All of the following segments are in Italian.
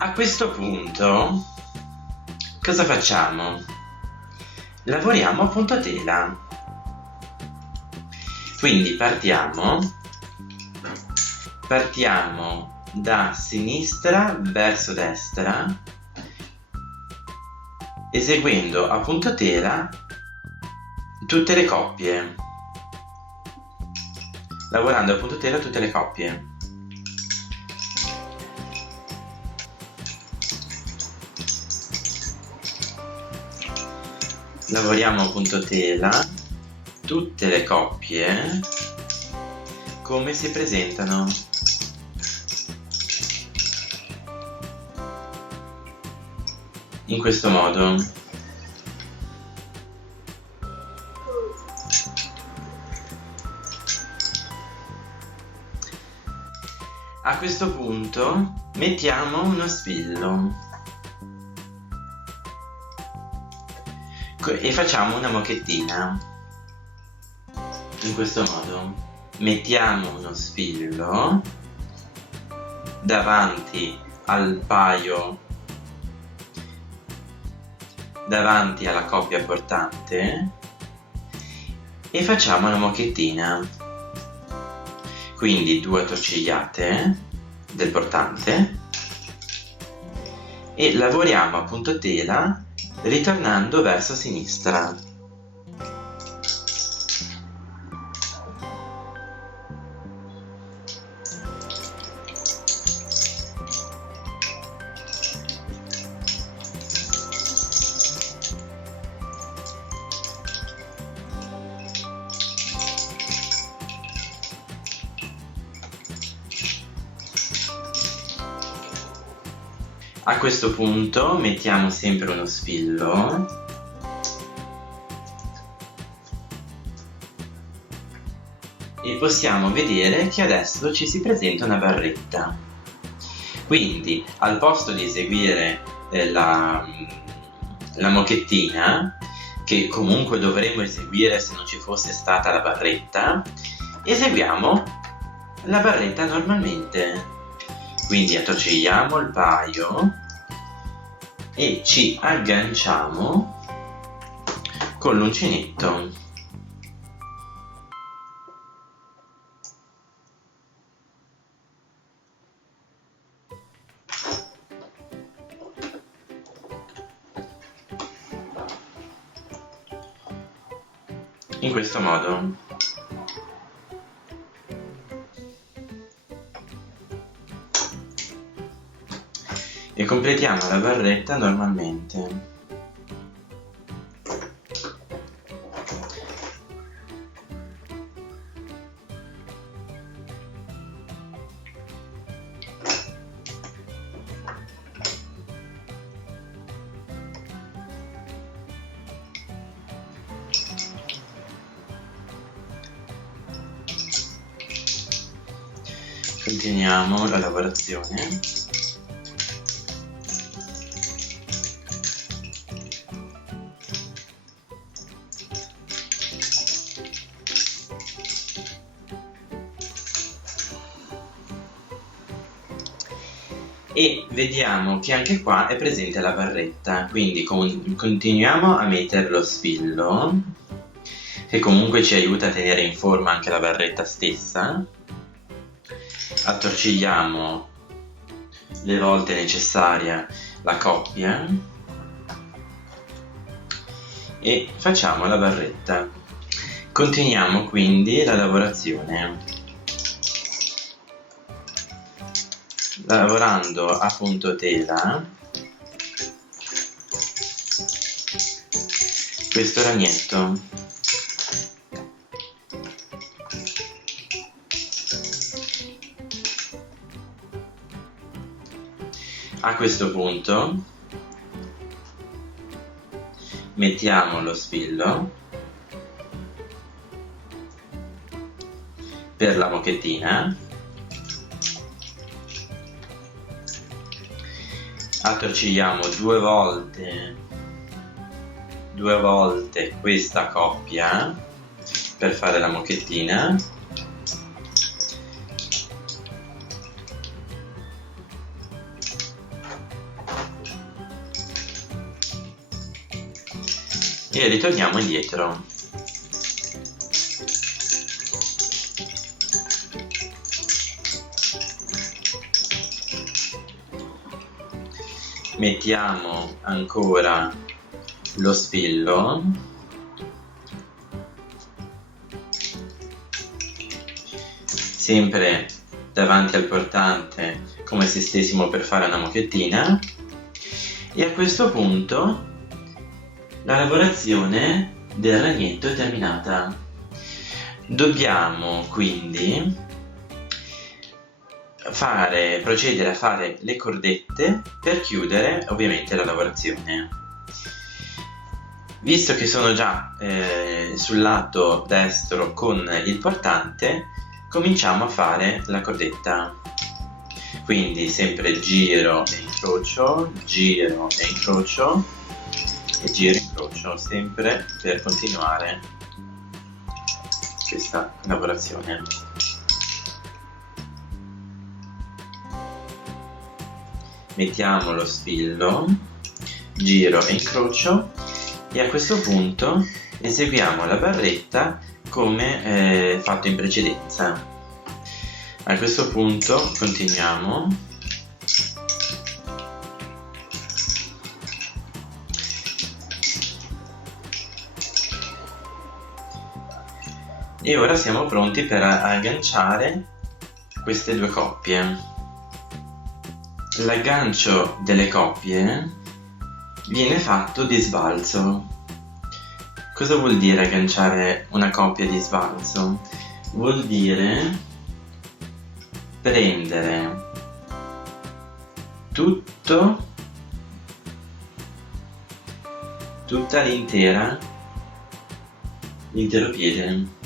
A questo punto cosa facciamo? Lavoriamo a puntatela. Quindi partiamo da sinistra verso destra, eseguendo a puntatela tutte le coppie, lavorando a puntatela tutte le coppie. Lavoriamo a puntatela tutte le coppie come si presentano. In questo modo. A questo punto mettiamo uno spillo e facciamo una mocchettina. In questo modo mettiamo uno spillo davanti al paio, davanti alla coppia portante, e facciamo una mocchettina. Quindi 2 attorcigliate del portante e lavoriamo a puntatela ritornando verso sinistra. A questo punto mettiamo sempre uno spillo e possiamo vedere che adesso ci si presenta una barretta. Quindi al posto di eseguire la mocchettina, che comunque dovremmo eseguire se non ci fosse stata la barretta, eseguiamo la barretta normalmente. Quindi attorcigliamo il paio e ci agganciamo con l'uncinetto. In questo modo. E completiamo la barretta normalmente. Continuiamo la lavorazione. E vediamo che anche qua è presente la barretta, quindi continuiamo a mettere lo spillo, che comunque ci aiuta a tenere in forma anche la barretta stessa. Attorcigliamo le volte necessarie la coppia e facciamo la barretta. Continuiamo quindi la lavorazione lavorando a puntotela questo ragnetto. A questo punto mettiamo lo spillo per la mocchettina, attorcigliamo due volte questa coppia per fare la mocchettina. e ritorniamo indietro. Mettiamo ancora lo spillo, sempre davanti al portante come se stessimo per fare una mocchettina, e a questo punto la lavorazione del ragnetto è terminata. Dobbiamo quindi procedere a fare le cordette per chiudere ovviamente la lavorazione. Visto che sono già sul lato destro con il portante, cominciamo a fare la cordetta. Quindi sempre giro e incrocio, giro e incrocio e giro e incrocio, sempre per continuare questa lavorazione. Mettiamo lo spillo, giro e incrocio, e a questo punto eseguiamo la barretta come fatto in precedenza. A questo punto continuiamo e ora siamo pronti per agganciare queste due coppie. L'aggancio delle coppie viene fatto di sbalzo. Cosa vuol dire agganciare una coppia di sbalzo? Vuol dire prendere tutta l'intero piede.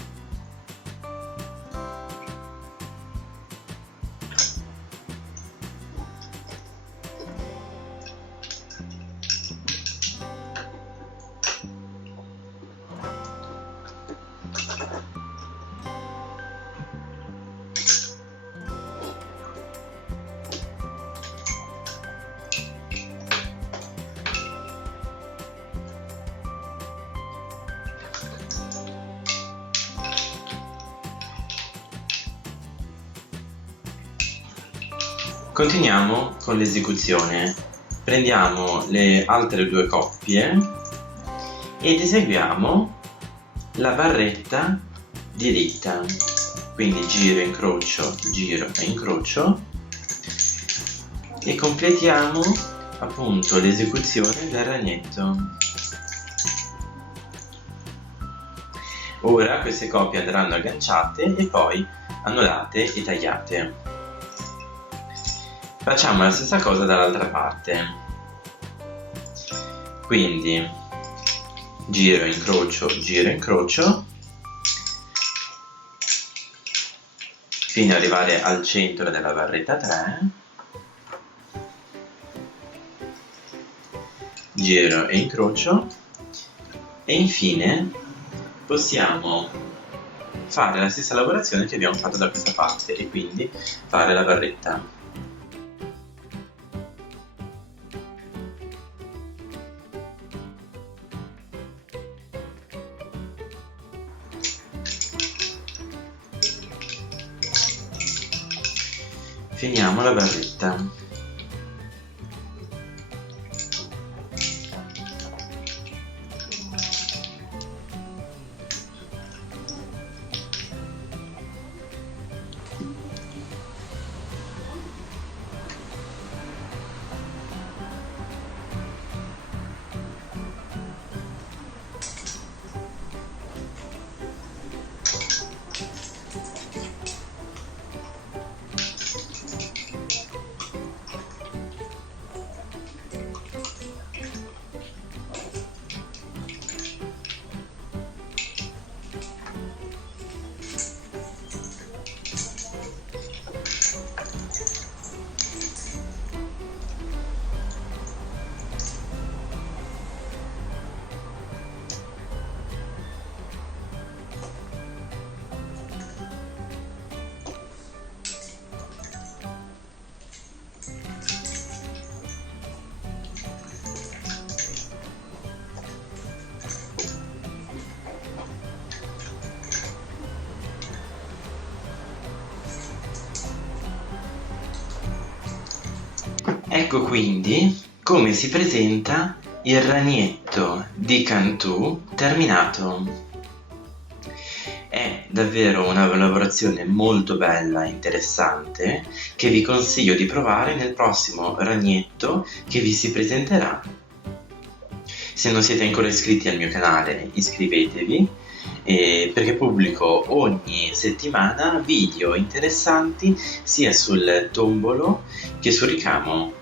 Continuiamo con l'esecuzione. Prendiamo le altre due coppie ed eseguiamo la barretta diritta. Quindi giro e incrocio e completiamo appunto l'esecuzione del ragnetto. Ora queste coppie andranno agganciate e poi annollate e tagliate. Facciamo la stessa cosa dall'altra parte. Quindi giro, incrocio fino ad arrivare al centro della barretta 3. Giro e incrocio e infine possiamo fare la stessa lavorazione che abbiamo fatto da questa parte e quindi fare la barretta. Finiamo la barretta. Ecco quindi come si presenta il ragnetto di Cantù terminato. È davvero una lavorazione molto bella e interessante che vi consiglio di provare nel prossimo ragnetto che vi si presenterà. Se non siete ancora iscritti al mio canale, iscrivetevi perché pubblico ogni settimana video interessanti sia sul tombolo che sul ricamo.